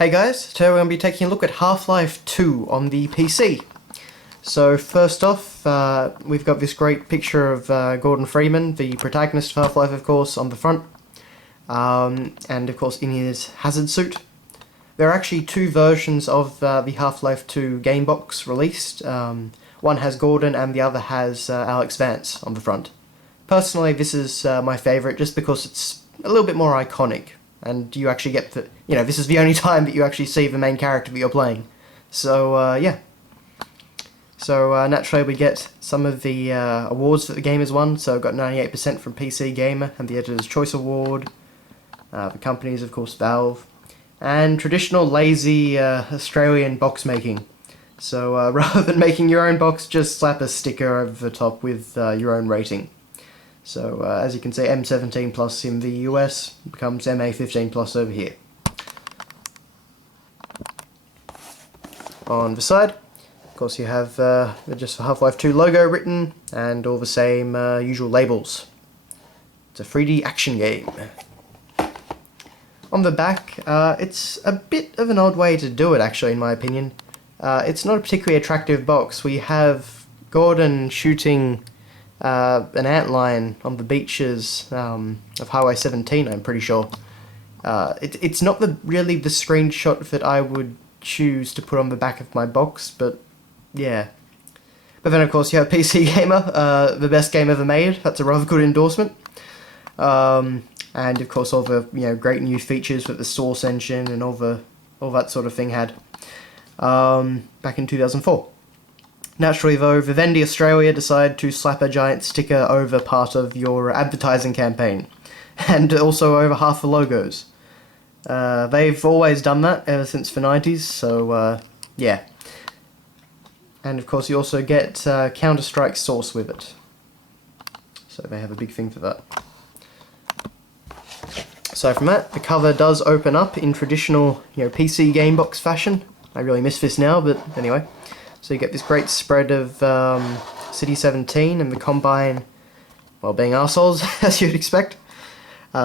Hey guys, today we're going to be taking a look at Half-Life 2 on the PC. So first off, we've got this great picture of Gordon Freeman, the protagonist of Half-Life of course, on the front. And of course in his hazard suit. There are actually two versions of the Half-Life 2 game box released. One has Gordon and the other has Alex Vance on the front. Personally, this is my favourite just because it's a little bit more iconic. And you actually get the, this is the only time that you actually see the main character that you're playing. So, yeah. So, naturally we get some of the awards that the game has won. So, got 98% from PC Gamer and the Editor's Choice Award. The company is, of course, Valve. And traditional lazy Australian box making. So, rather than making your own box, just slap a sticker over the top with your own rating. So, as you can see, M17 plus in the US becomes MA15 plus over here. On the side, of course, you have just the Half-Life 2 logo written and all the same usual labels. It's a 3D action game. On the back, it's a bit of an odd way to do it, actually, in my opinion. It's not a particularly attractive box. We have Gordon shooting an antlion on the beaches of Highway 17, I'm pretty sure. It's not really the screenshot that I would choose to put on the back of my box, but yeah. But then of course you have PC Gamer, the best game ever made. That's a rather good endorsement. And of course all the great new features that the Source engine and all that sort of thing had back in 2004. Naturally though, Vivendi Australia decided to slap a giant sticker over part of your advertising campaign, and also over half the logos. They've always done that ever since the 90s, so yeah. And of course you also get Counter-Strike Source with it. So they have a big thing for that. Aside from that, the cover does open up in traditional PC game box fashion. I really miss this now, but anyway. So you get this great spread of City 17 and the Combine, well, being arseholes, as you'd expect.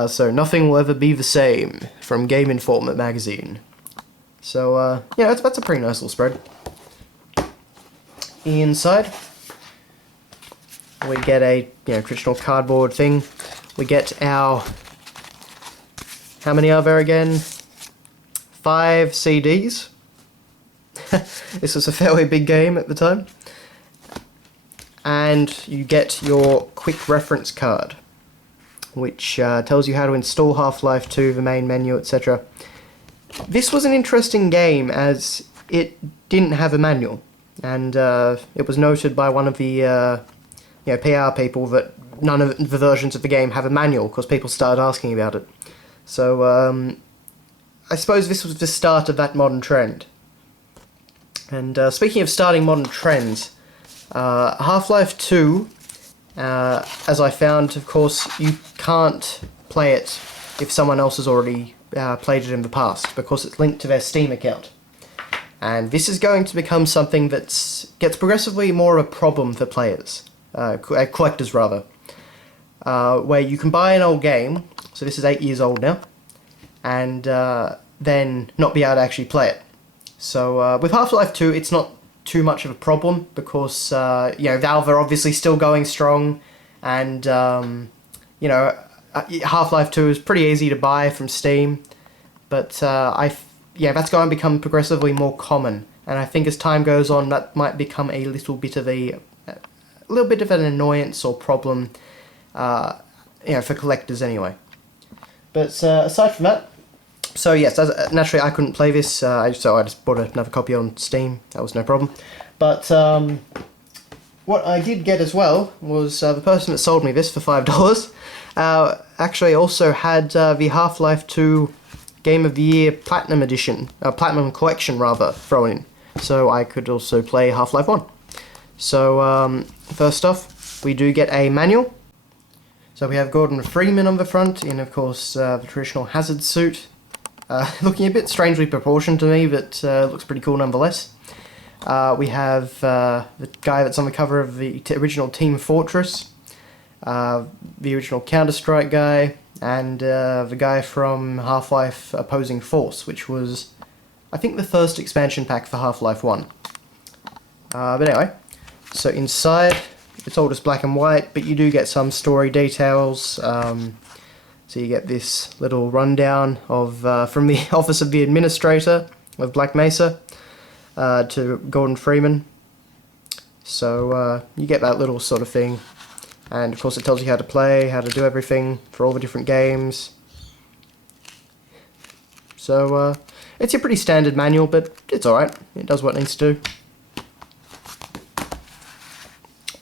So nothing will ever be the same, from Game Informer magazine. So, yeah, that's a pretty nice little spread. Inside, we get a traditional cardboard thing. We get our, how many are there again? 5 CDs. This was a fairly big game at the time. And you get your quick reference card, which tells you how to install Half-Life 2, the main menu, etc. This was an interesting game as it didn't have a manual, and it was noted by one of the PR people that none of the versions of the game have a manual because people started asking about it. So I suppose this was the start of that modern trend. And speaking of starting modern trends, Half-Life 2, as I found, of course, you can't play it if someone else has already played it in the past, because it's linked to their Steam account. And this is going to become something that gets progressively more of a problem for players, collectors rather, where you can buy an old game, so this is 8 years old now, and then not be able to actually play it. So with Half-Life 2, it's not too much of a problem because Valve are obviously still going strong, and Half-Life 2 is pretty easy to buy from Steam, but that's going to become progressively more common, and I think as time goes on, that might become a little bit of an annoyance or problem, for collectors anyway. But aside from that. So yes, naturally I couldn't play this, so I just bought another copy on Steam. That was no problem. But what I did get as well was the person that sold me this for $5 actually also had the Half-Life 2 Game of the Year Platinum Edition, Platinum Collection rather, thrown in. So I could also play Half-Life 1. So first off, we do get a manual. So we have Gordon Freeman on the front in, of course, the traditional hazard suit. Looking a bit strangely proportioned to me, but looks pretty cool nonetheless. We have the guy that's on the cover of the original Team Fortress, the original Counter-Strike guy, and the guy from Half-Life Opposing Force, which was I think the first expansion pack for Half-Life 1. But anyway, so inside, it's all just black and white, but you do get some story details. So you get this little rundown of from the Office of the Administrator of Black Mesa to Gordon Freeman. So you get that little sort of thing. And of course it tells you how to play, how to do everything for all the different games. So it's a pretty standard manual, but it's alright. It does what it needs to do.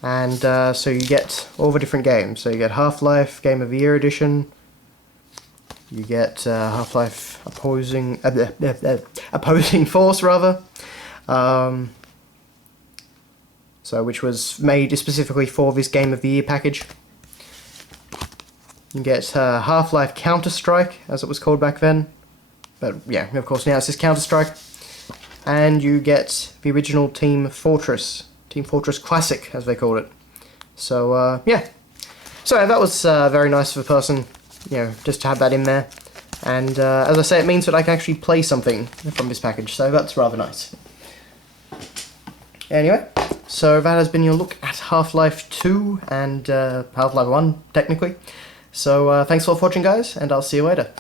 And so you get all the different games. So you get Half-Life Game of the Year Edition. You get Half-Life Opposing Force, rather. So which was made specifically for this Game of the Year package. You get Half-Life Counter-Strike, as it was called back then. But yeah, of course now it's just Counter-Strike. And you get the original Team Fortress Classic, as they called it. So yeah. So that was very nice of a person, you know, just to have that in there. And as I say, it means that I can actually play something from this package, so that's rather nice. Anyway, so that has been your look at Half-Life 2 and Half-Life 1, technically. So thanks for watching, guys, and I'll see you later.